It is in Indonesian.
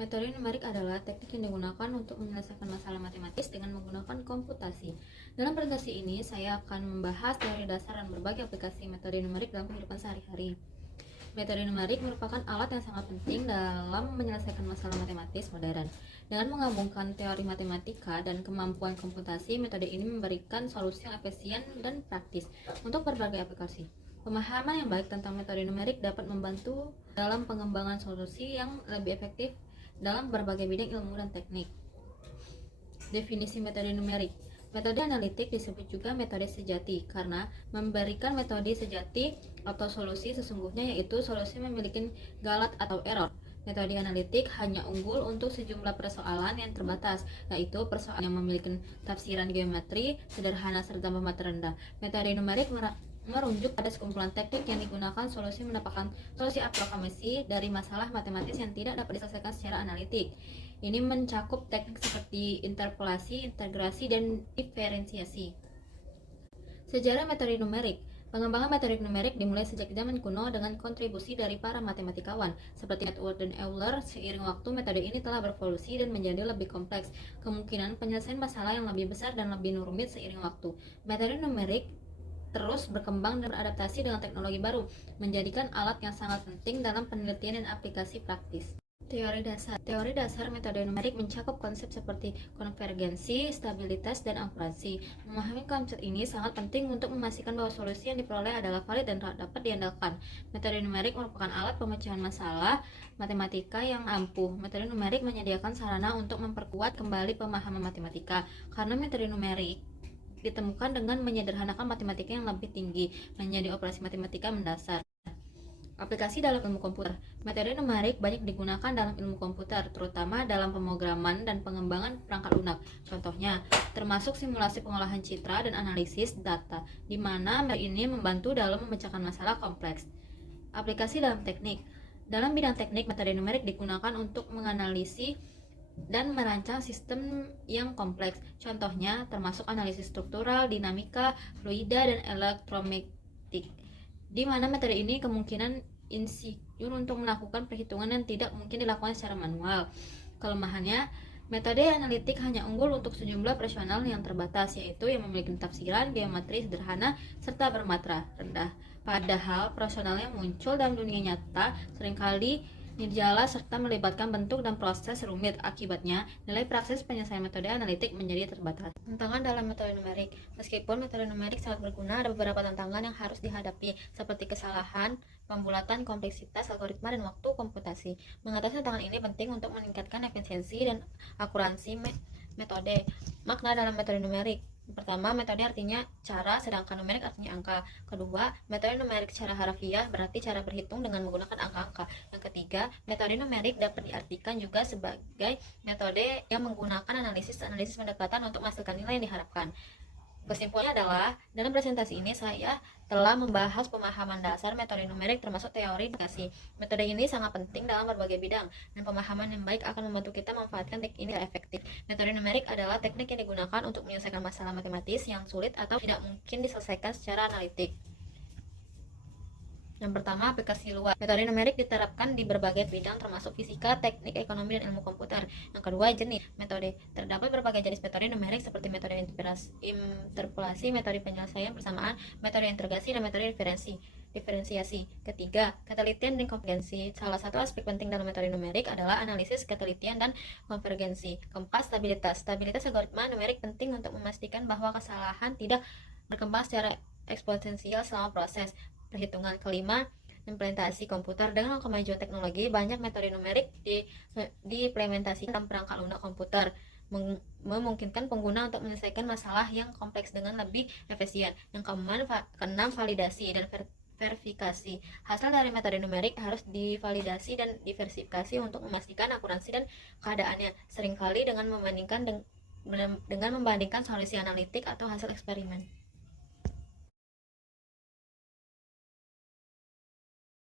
Metode numerik adalah teknik yang digunakan untuk menyelesaikan masalah matematis dengan menggunakan komputasi. Dalam presentasi ini, saya akan membahas teori dasar dan berbagai aplikasi metode numerik dalam kehidupan sehari-hari. Metode numerik merupakan alat yang sangat penting dalam menyelesaikan masalah matematis modern. Dengan menggabungkan teori matematika dan kemampuan komputasi, metode ini memberikan solusi yang efisien dan praktis untuk berbagai aplikasi. Pemahaman yang baik tentang metode numerik dapat membantu dalam pengembangan solusi yang lebih efektif dalam berbagai bidang ilmu dan teknik. Definisi metode numerik. Metode analitik disebut juga metode sejati karena memberikan metode sejati atau solusi sesungguhnya, yaitu solusi memiliki galat atau error. Metode analitik hanya unggul untuk sejumlah persoalan yang terbatas, yaitu persoalan yang memiliki tafsiran geometri sederhana serta pematah rendah. Metode numerik merujuk pada sekumpulan teknik yang digunakan solusi mendapatkan solusi aproksimasi dari masalah matematis yang tidak dapat diselesaikan secara analitik. Ini mencakup teknik seperti interpolasi, integrasi, dan diferensiasi. Sejarah metode numerik. Pengembangan metode numerik dimulai sejak zaman kuno dengan kontribusi dari para matematikawan seperti Edward dan Euler. Seiring waktu, metode ini telah berevolusi dan menjadi lebih kompleks. Kemungkinan penyelesaian masalah yang lebih besar dan lebih rumit seiring waktu. Metode numerik terus berkembang dan beradaptasi dengan teknologi baru, menjadikan alat yang sangat penting dalam penelitian dan aplikasi praktis. Teori dasar. Teori dasar metode numerik mencakup konsep seperti konvergensi, stabilitas, dan akurasi. Memahami konsep ini sangat penting untuk memastikan bahwa solusi yang diperoleh adalah valid dan dapat diandalkan. Metode numerik merupakan alat pemecahan masalah matematika yang ampuh. Metode numerik menyediakan sarana untuk memperkuat kembali pemahaman matematika, karena metode numerik ditemukan dengan menyederhanakan matematika yang lebih tinggi menjadi operasi matematika mendasar. Aplikasi dalam ilmu komputer. Metode numerik banyak digunakan dalam ilmu komputer, terutama dalam pemrograman dan pengembangan perangkat lunak. Contohnya, termasuk simulasi pengolahan citra dan analisis data, di mana metode ini membantu dalam memecahkan masalah kompleks. Aplikasi dalam teknik. Dalam bidang teknik, metode numerik digunakan untuk menganalisis dan merancang sistem yang kompleks. Contohnya termasuk analisis struktural, dinamika, fluida, dan elektromagnetik, di mana metode ini kemungkinan insecure untuk melakukan perhitungan yang tidak mungkin dilakukan secara manual. Kelemahannya, metode analitik hanya unggul untuk sejumlah operasional yang terbatas, yaitu yang memiliki tafsiran geometri sederhana serta bermatra rendah. Padahal operasional yang muncul dalam dunia nyata seringkali nirjala serta melibatkan bentuk dan proses rumit. Akibatnya, nilai praksis penyelesaian metode analitik menjadi terbatas. Tantangan dalam metode numerik. Meskipun metode numerik sangat berguna, ada beberapa tantangan yang harus dihadapi, seperti kesalahan, pembulatan, kompleksitas, algoritma, dan waktu komputasi. Mengatasi tantangan ini penting untuk meningkatkan efisiensi dan akurasi metode. Makna dalam metode numerik. Pertama, metode artinya cara, sedangkan numerik artinya angka. Kedua, metode numerik secara harfiah berarti cara berhitung dengan menggunakan angka-angka. Yang ketiga, metode numerik dapat diartikan juga sebagai metode yang menggunakan analisis pendekatan untuk menghasilkan nilai yang diharapkan. Kesimpulannya adalah, dalam presentasi ini saya telah membahas pemahaman dasar metode numerik termasuk teori indikasi. Metode ini sangat penting dalam berbagai bidang, dan pemahaman yang baik akan membantu kita memanfaatkan teknik ini secara efektif. Metode numerik adalah teknik yang digunakan untuk menyelesaikan masalah matematis yang sulit atau tidak mungkin diselesaikan secara analitik. Yang pertama, aplikasi luas. Metode numerik diterapkan di berbagai bidang termasuk fisika, teknik, ekonomi, dan ilmu komputer. Yang kedua, jenis metode. Terdapat berbagai jenis metode numerik seperti metode interpolasi, metode penyelesaian persamaan, metode integrasi, dan metode diferensiasi. Ketiga, ketelitian dan konvergensi. Salah satu aspek penting dalam metode numerik adalah analisis ketelitian dan konvergensi. Keempat, stabilitas. Stabilitas algoritma numerik penting untuk memastikan bahwa kesalahan tidak berkembang secara eksponensial selama proses perhitungan. Kelima, implementasi komputer. Dengan kemajuan teknologi, banyak metode numerik diimplementasikan dalam perangkat lunak komputer, memungkinkan pengguna untuk menyelesaikan masalah yang kompleks dengan lebih efisien. Yang keenam, validasi dan verifikasi. Hasil dari metode numerik harus divalidasi dan diverifikasi untuk memastikan akurasi dan keadaannya, seringkali dengan membandingkan solusi analitik atau hasil eksperimen.